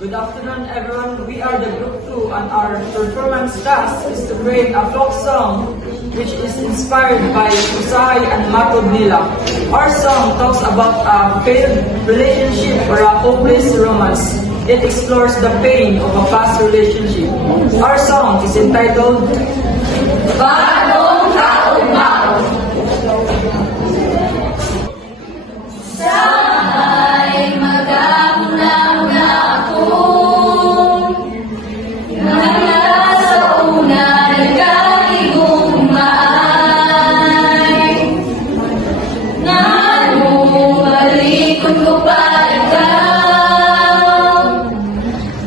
Good afternoon, everyone. We are the Group 2, and our performance task is to create a folk song which is inspired by Usay and Matod Nila. Our song talks about a failed relationship or a hopeless romance. It explores the pain of a past relationship. Our song is entitled Bagong Kaugmao. Sa'y magagulaw na ako, nangala sa una nagkaligumay. Nganong malikot ko pa ikaw,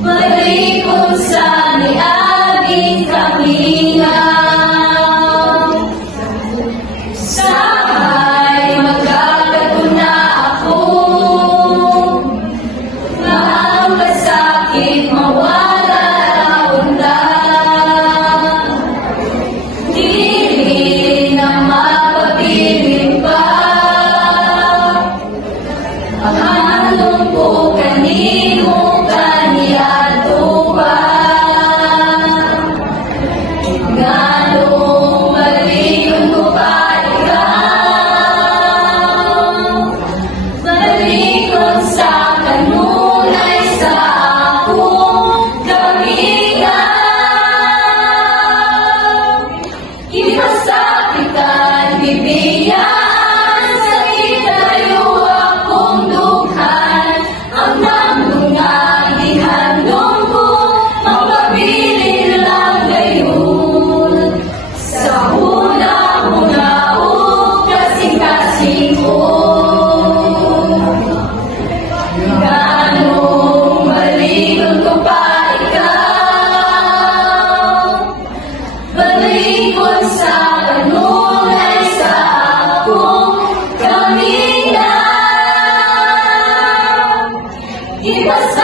malikot sa niaging kamingaw. Sa'y magagato na ako, na ang kasakit mawala raon lang. Di na mapapiling pa ang handong ko kanino kaniadto pa. Nganong malikot ko pa ikaw, malikot sa kanunay sa akong kamingaw. Ipasakitan, bibiyaan, sakit tayo akong dughan, ang nangungag ihandong ko, mapabilin lang gayon. Sa una-una kasing-kasing ko, nganong malikot ko pa ikaw, malikot sa kanunay sa akong kamingaw. Ipasa